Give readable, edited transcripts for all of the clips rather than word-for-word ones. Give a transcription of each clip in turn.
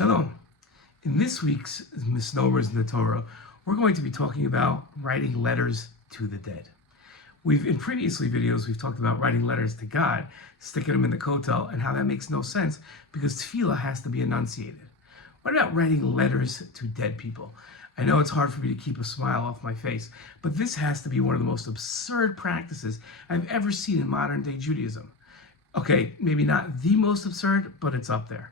Shalom. In this week's Misnomers in the Torah, we're going to be talking about writing letters to the dead. In previous videos, we've talked about writing letters to God, sticking them in the kotel, and how that makes no sense because tefillah has to be enunciated. What about writing letters to dead people? I know it's hard for me to keep a smile off my face, but this has to be one of the most absurd practices I've ever seen in modern day Judaism. Okay, maybe not the most absurd, but it's up there.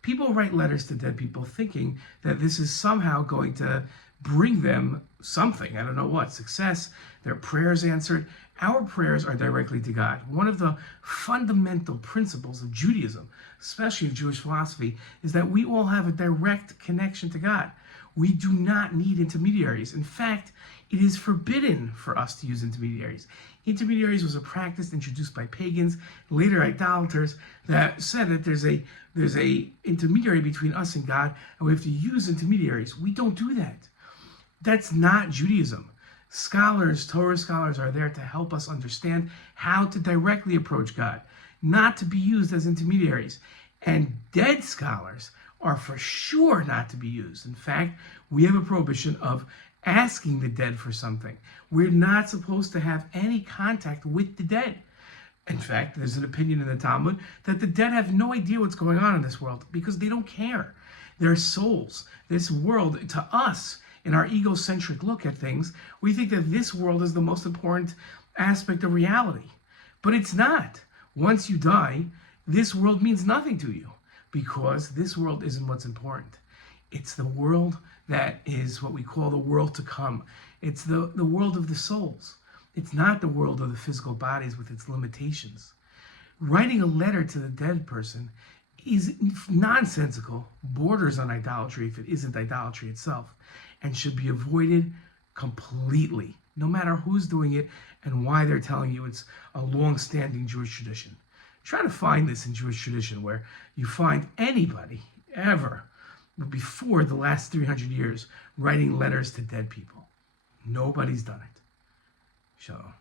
People write letters to dead people thinking that this is somehow going to bring them something. I don't know what, success, their prayers answered. Our prayers are directly to God. One of the fundamental principles of Judaism, especially of Jewish philosophy, is that we all have a direct connection to God. We do not need intermediaries. In fact, it is forbidden for us to use intermediaries. Intermediaries was a practice introduced by pagans, later idolaters, that said that there's a intermediary between us and God, and we have to use intermediaries. We don't do that. That's not Judaism. Scholars, Torah scholars, are there to help us understand how to directly approach God, not to be used as intermediaries. And dead scholars are for sure not to be used. In fact, we have a prohibition of asking the dead for something. We're not supposed to have any contact with the dead. In fact, there's an opinion in the Talmud that the dead have no idea what's going on in this world because they don't care. Their souls, this world, to us, in our egocentric look at things, we think that this world is the most important aspect of reality. But it's not. Once you die, this world means nothing to you because this world isn't what's important. It's the world that is what we call the world to come. It's the world of the souls. It's not the world of the physical bodies with its limitations. Writing a letter to the dead person is nonsensical, borders on idolatry if it isn't idolatry itself, and should be avoided completely, no matter who's doing it and why they're telling you it's a long-standing Jewish tradition. Try to find this in Jewish tradition where you find anybody ever before the last 300 years writing letters to dead people. Nobody's done it. Shalom.